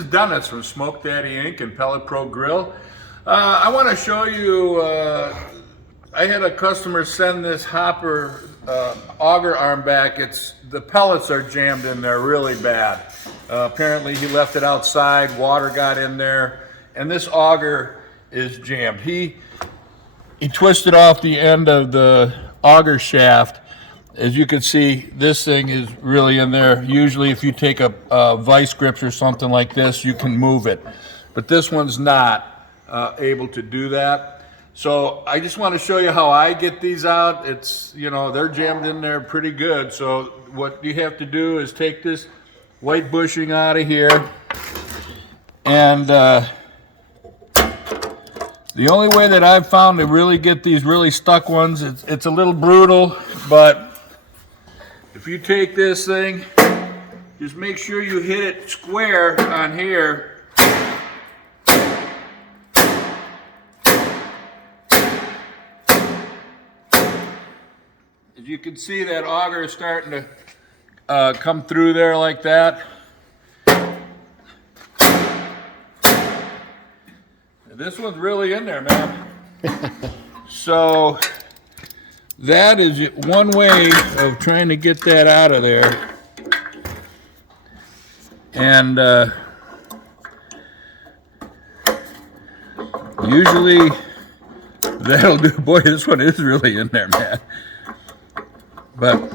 is Dennis from Smoke Daddy Inc. and Pellet Pro Grill. I want to show you, I had a customer send this hopper auger arm back. The pellets are jammed in there really bad. Apparently he left it outside, water got in there, and this auger is jammed. He twisted off the end of the auger shaft. As you can see, this thing is really in there. Usually if you take a vice grips or something like this, you can move it. But this one's not able to do that. So I just want to show you how I get these out. It's, you know, they're jammed in there pretty good. So what you have to do is take this white bushing out of here. And the only way that I've found to really get these really stuck ones, it's a little brutal, but if you take this thing, just make sure you hit it square on here. As you can see, that auger is starting to come through there like that. This one's really in there, man. So that is one way of trying to get that out of there. And usually that'll do. Boy, this one is really in there, man. But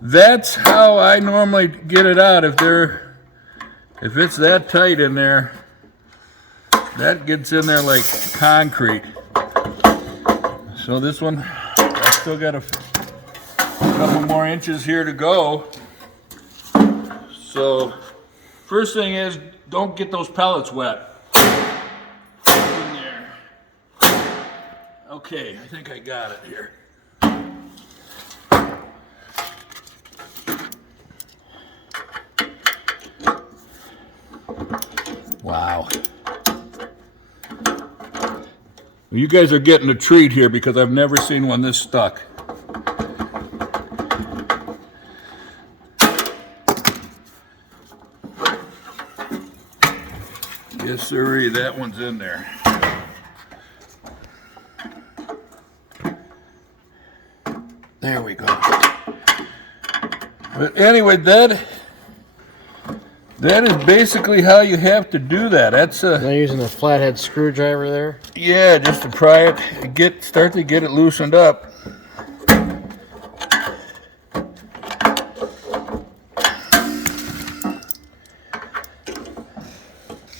that's how I normally get it out. If it's that tight in there, that gets in there like concrete. So this one, I still got a couple more inches here to go. So first thing is, don't get those pellets wet. In there. Okay, I think I got it here. Wow. You guys are getting a treat here because I've never seen one this stuck. Yes, sirree, that one's in there. There we go. But anyway, that is basically how you have to do that. That's Am I using a flathead screwdriver there? Yeah, just to pry it, start to get it loosened up.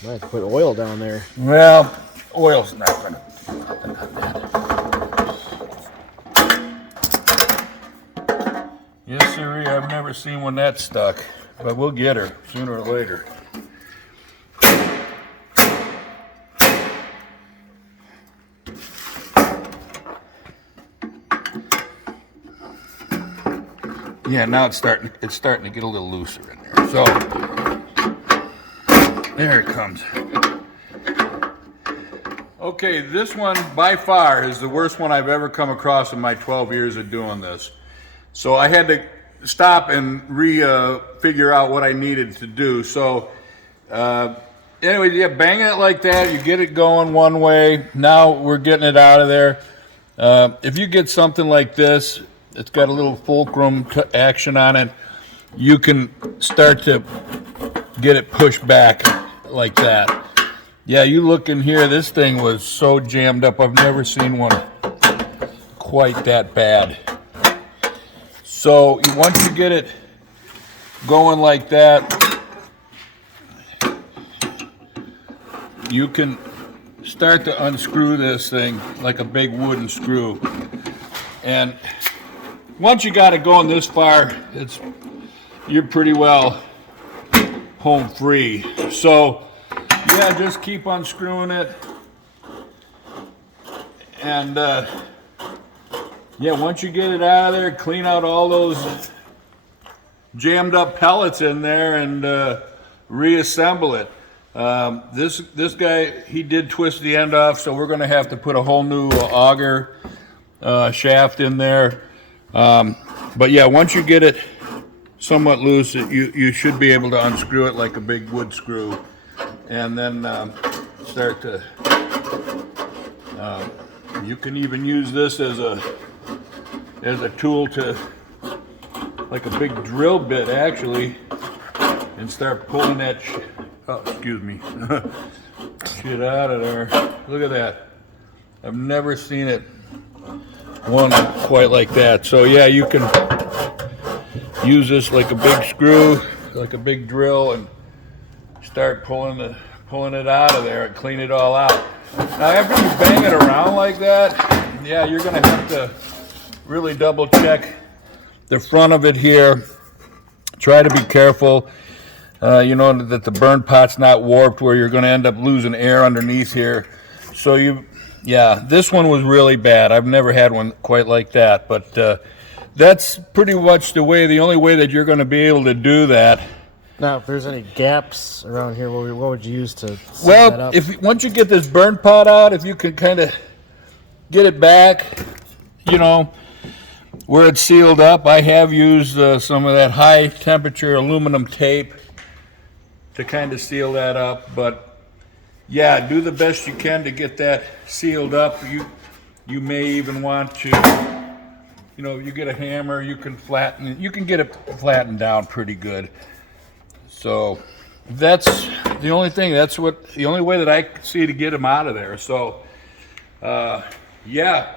Might put oil down there. Well, oil's not gonna. Yes, sirree, I've never seen one that stuck, but we'll get her sooner or later. Yeah, now it's starting to get a little looser in there. So there it comes. Okay, this one by far is the worst one I've ever come across in my 12 years of doing this. So I had to stop and figure out what I needed to do. So anyway, yeah, banging it like that, you get it going one way. Now we're getting it out of there. If you get something like this, it's got a little fulcrum action on it, you can start to get it pushed back like that. Yeah, you look in here, this thing was so jammed up. I've never seen one quite that bad. So once you get it going like that, you can start to unscrew this thing like a big wooden screw. And once you got it going this far, you're pretty well home free. So yeah, just keep unscrewing it. And yeah, once you get it out of there, clean out all those jammed up pellets in there and reassemble it. This guy, he did twist the end off, so we're going to have to put a whole new auger shaft in there. But yeah, once you get it somewhat loose, you should be able to unscrew it like a big wood screw. and then start to, you can even use this as a tool to, like a big drill bit actually, and start pulling that oh, excuse me, shit out of there. Look at that. I've never seen it one quite like that. So yeah, you can use this like a big screw, like a big drill, and start pulling it out of there and clean it all out. Now after you bang it around like that, yeah, you're gonna have to really double check the front of it here. Try to be careful, you know, that the burn pot's not warped where you're gonna end up losing air underneath here. So yeah, this one was really bad. I've never had one quite like that, but that's pretty much the only way that you're gonna be able to do that. Now, if there's any gaps around here, what would you use to seal that up? Once you get this burn pot out, if you can kind of get it back, you know, where it's sealed up, I have used some of that high temperature aluminum tape to kind of seal that up. But yeah, do the best you can to get that sealed up. You may even want to, you know, you get a hammer, you can get it flattened down pretty good. So that's the only thing. That's the only way that I see to get them out of there. So yeah,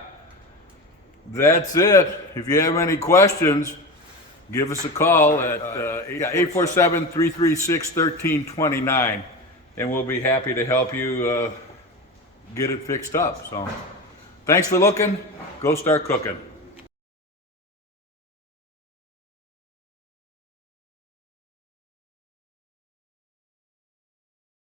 that's it. If you have any questions, give us a call at 847-336-1329, and we'll be happy to help you get it fixed up. So thanks for looking. Go start cooking.